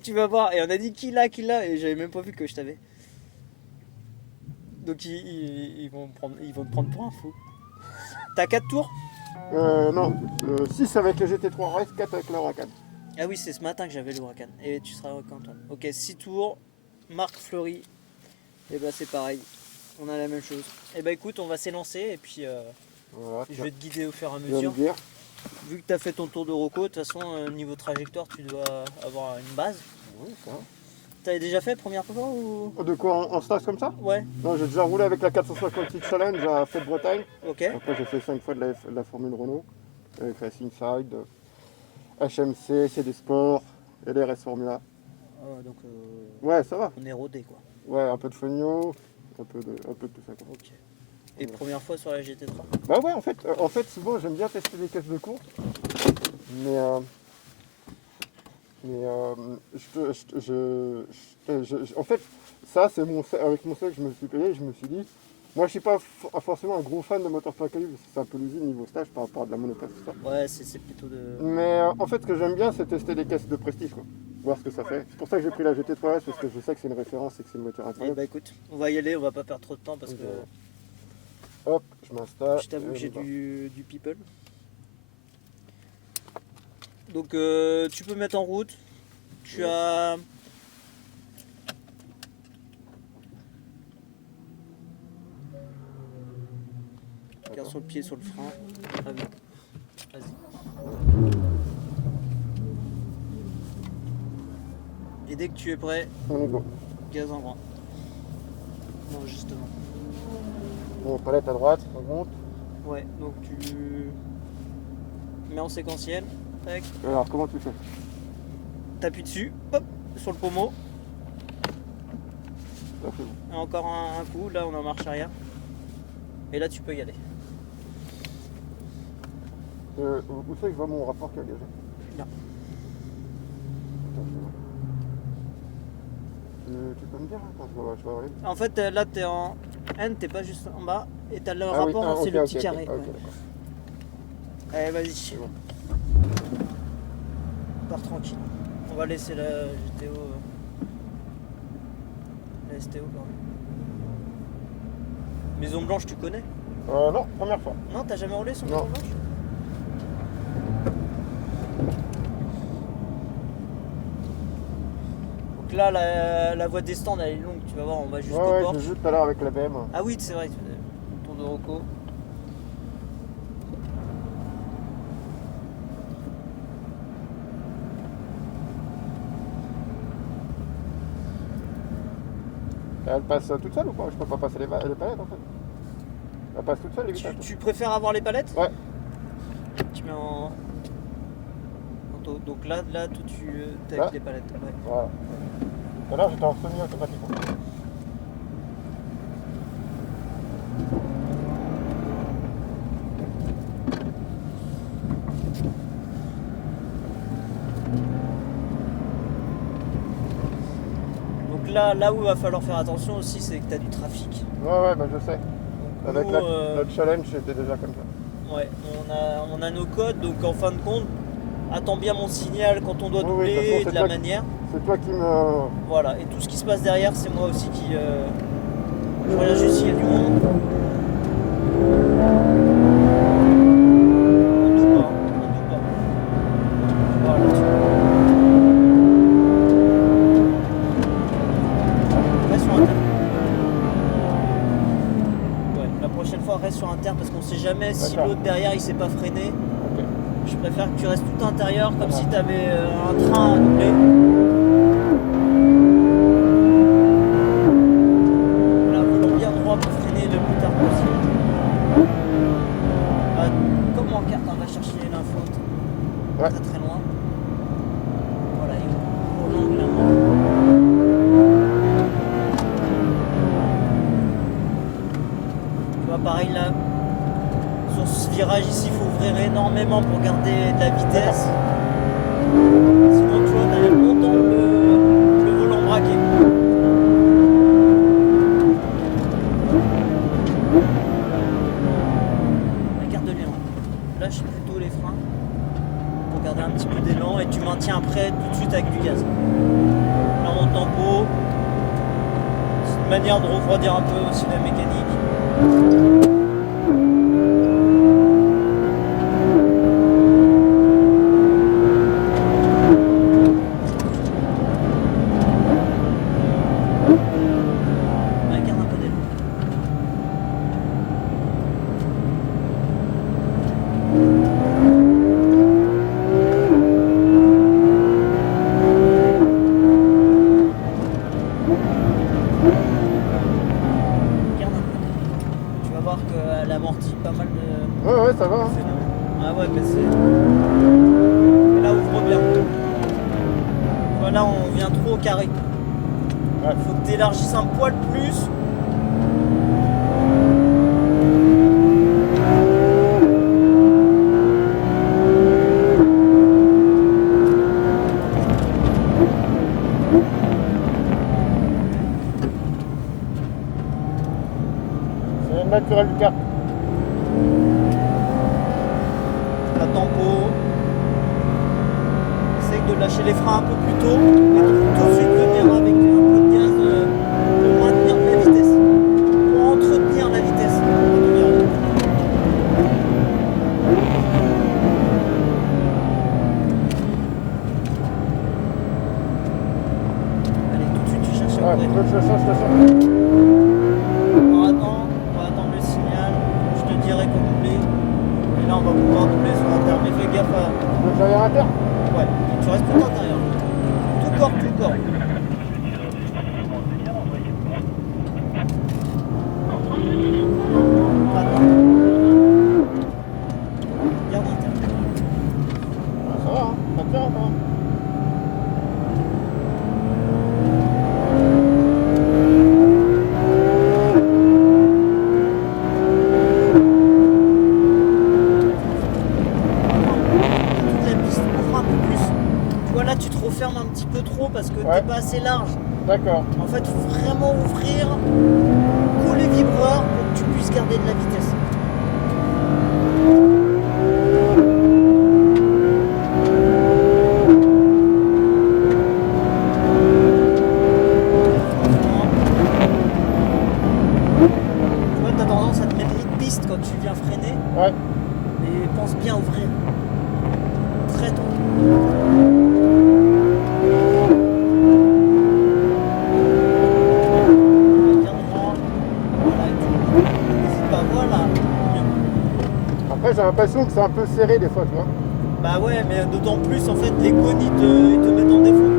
tu vas voir. Et on a dit qui l'a, et j'avais même pas vu que je t'avais. Donc ils vont te prendre pour un fou. T'as 4 tours? Non, 6 avec le GT3 RS, 4 avec le Huracan. Ah oui, c'est ce matin que j'avais le Huracan. Et tu seras content. Ok, 6 tours, marque Fleury. Et bah c'est pareil, on a la même chose. Et bah écoute, on va s'élancer et puis Voilà, je vais te guider au fur et à tu vas me mesure. dire. Vu que tu as fait ton tour de Rocco, de toute façon, niveau trajectoire, tu dois avoir une base. Oui, ça. T'avais déjà fait première fois ou... De quoi, en stage comme ça? Ouais, Non, j'ai déjà roulé avec la 456 Challenge à Fête-Bretagne. ok. Après, j'ai fait 5 fois de la Formule Renault, avec Racing Side, HMC, CD Sport, LRS Formula. Ah, donc Ouais, ça va. on est rodé quoi. Ouais, un peu de Fogno, un peu de tout ça. Quoi. Ok. Et première fois sur la GT3? Bah ouais, en fait souvent, j'aime bien tester des caisses de course. Mais en fait, ça, c'est avec mon sel que je me suis payé, je me suis dit, moi je suis pas forcément un gros fan de moteur calibre, c'est un peu l'usine niveau stage par rapport à de la monoplace tout ça. Ouais, c'est plutôt de... Mais en fait, ce que j'aime bien, c'est tester des caisses de prestige, quoi. Voir ce que ça fait. C'est pour ça que j'ai pris la GT3S, parce que je sais que c'est une référence et que c'est une voiture Eh incroyable. bah écoute, on va y aller, on va pas perdre trop de temps parce que Hop, je m'installe. je t'avoue que j'ai du people. Donc tu peux mettre en route. Tu as... Garde sur le pied, sur le frein. Très bien. Vas-y. Et dès que tu es prêt, On est go. gaz en grand. Non, justement. Bon, palette à droite, on monte. Ouais, donc tu mets en séquentiel. Tac. Alors, comment tu fais? T'appuies dessus, hop, sur le pommeau. Là, c'est bon. Et encore un coup, là on est en marche arrière. Et là tu peux y aller. Où c'est que je vois mon rapport qui a gagé? Là. Attends, tu peux me dire? Attends, je vais regarder. En fait là t'es en N, t'es pas juste en bas. Et t'as le Ah oui, rapport, ah, c'est ok, le ok, petit ok, carré. ok, Ouais. d'accord. Allez vas-y. C'est bon. Pars tranquille. On va laisser la GTO. La STO pardon. Maison Blanche tu connais? Non, première fois. Non, t'as jamais roulé sur Non. Maison Blanche? Donc là la voie des stands elle est longue, tu vas voir, on va jusqu'au Ouais, port. j'ai vu tout à l'heure avec la BM. Ah oui c'est vrai, tu faisais tour de Rocco. Elle passe toute seule ou pas? Je peux pas passer les palettes en fait. Elle passe toute seule les vitesses. Tu préfères avoir les palettes? Ouais. Tu mets en taux. Donc là tout t'es Là avec les palettes. Ouais. Voilà. Tout à l'heure j'étais en semi-automatique. Donc là où il va falloir faire attention aussi, c'est que tu as du trafic. Ouais, bah je sais. Avec Nous, notre challenge, c'était déjà comme ça. Ouais, on a nos codes, donc en fin de compte, attends bien mon signal quand on doit Oui, doubler, de toute façon, de la manière. C'est toi qui me. Voilà, et tout ce qui se passe derrière, c'est moi aussi qui... Je regarde juste s'il y a du monde. On double pas, on double pas. Voilà, tu vois. Reste sur un terre. Ouais, la prochaine fois, reste sur un terre parce qu'on sait jamais si D'accord. l'autre derrière il sait pas freiner. Ok. Je préfère que tu restes tout intérieur comme si tu avais un train à doubler. Voilà, volant bien droit pour freiner le plus tard possible. Comme en carte, on va chercher l'info. Ouais. Très très loin. Voilà, il prolonge la main. Tu vois, pareil là, sur ce virage ici, il faut ouvrir énormément pour garder de la vitesse. Sinon, tu vois, tu as longtemps le volant braqué. Garde l'élan. Lâche plutôt les freins pour garder un petit peu d'élan et tu maintiens après tout de suite avec du gaz. manière de refroidir un peu aussi la mécanique. Regarde un peu d'aile. Regarde un peu. Tu vas voir qu'elle amortit pas mal de Ouais, ça va. Hein. phénomènes. Ah ouais, mais c'est. Et là, ouvre bien. Voilà, on vient trop au carré. Ouais. Faut que tu élargisses un poil plus. C'est le naturel du kart. La tempo. Essaye de lâcher les freins un peu plus tôt. Et tout de suite venir avec un peu de gaz pour maintenir la vitesse. Pour entretenir la vitesse. Allez, tout de suite tu cherches à Ouais, ouvrir. je sens. On va attendre le signal. Je te dirai qu'on doubler. Et là on va pouvoir doubler sur un terme. Mais fais gaffe à. Derrière un terre. Ouais, tu restes tout à l'intérieur. Tout corps, tout corps. Attends. Garde un terme. Ça va, hein. Ça tient encore. Toute la piste, ouvre un peu plus. Tu vois là, tu te refermes un petit peu trop parce que Ouais. t'es pas assez large. D'accord. En fait, il faut vraiment ouvrir, couler vibreur pour que tu puisses garder de la vitesse. Tu vois, t'as tendance à te mettre mid-piste quand tu viens freiner, Ouais. mais pense bien à ouvrir. Très tôt. Bien droit. Voilà, et tout. N'hésite pas, voilà. Mieux. Après, j'ai l'impression que c'est un peu serré des fois, tu vois. Bah ouais, mais d'autant plus, en fait, les cônes, ils te mettent en défaut.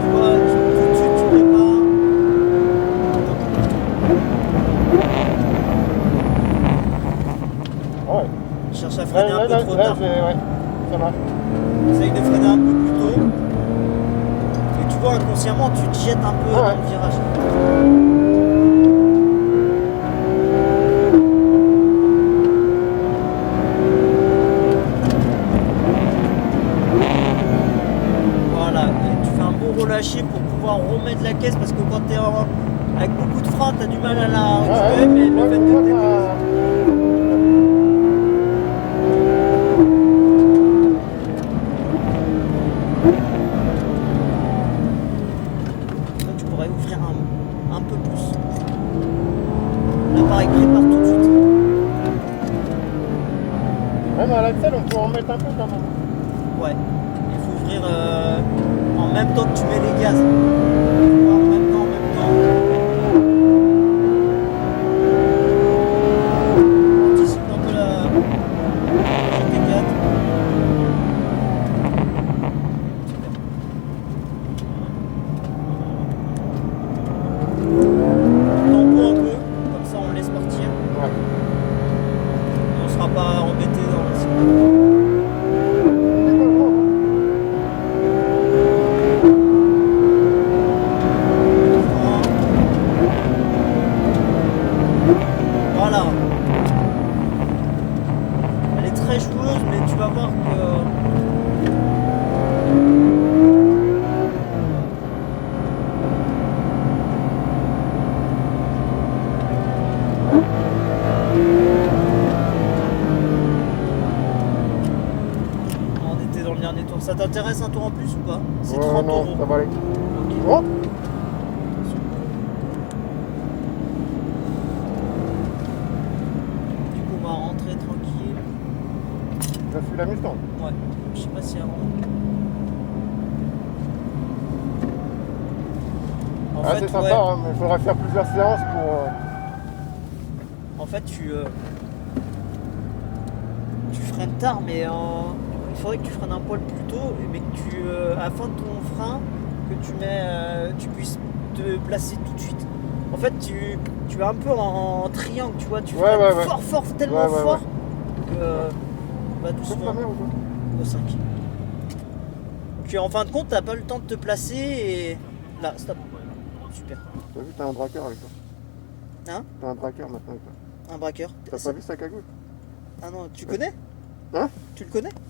Tu vois, tout de suite, tu prépares. Ouais. Cherche à freiner un peu trop tard. ouais. Ça marche. Essaye de freiner un peu plus tôt. Et tu vois, inconsciemment, tu te jettes un peu Ouais. dans le virage. Voilà, et tu fais un bon relâché pour pouvoir remettre la caisse parce que quand tu es avec beaucoup de frein, tu as du mal à la récupérer, mais le fait de te déposer. Là, tu pourrais ouvrir un peu plus. Là, pareil, prépare tout de suite. Même à l'axel, on peut en mettre un peu quand même. Ouais, il faut ouvrir en même temps que tu mets les gaz. Tu vois, en même temps, Anticipe un peu la GT4. Super. Tempo un peu, comme ça on le laisse partir. Ouais. Et on sera pas embêté dans le cycle. C'est pas grave, hein. Voilà. Elle est très joueuse, mais tu vas voir que. Ça t'intéresse un tour en plus ou pas? C'est Ouais, 30 non, euros. ça va aller. Ok. Bon, Du coup, on va rentrer tranquille. je suis la Mustang. Ouais. Je sais pas si avant. En Ah, fait, c'est sympa, ouais. hein, mais il faudra faire plusieurs séances pour. En fait, tu freines tard, mais il faudrait que tu freines un poil plus tôt, mais que à la fin de ton frein, que tu puisses te placer tout de suite. En fait, tu vas un peu en triangle, tu vois, tu Ouais, freines ouais. fort, fort, tellement Ouais, ouais, fort que va Sauf doucement ta mère ou quoi? au 5. Donc en fin de compte, t'as pas le temps de te placer et là, stop. Super. T'as vu, t'as un braqueur avec toi. Hein? T'as un braqueur maintenant avec toi. Un braqueur. T'as pas vu sa cagoule? Ah non, tu connais? Hein? Tu le connais?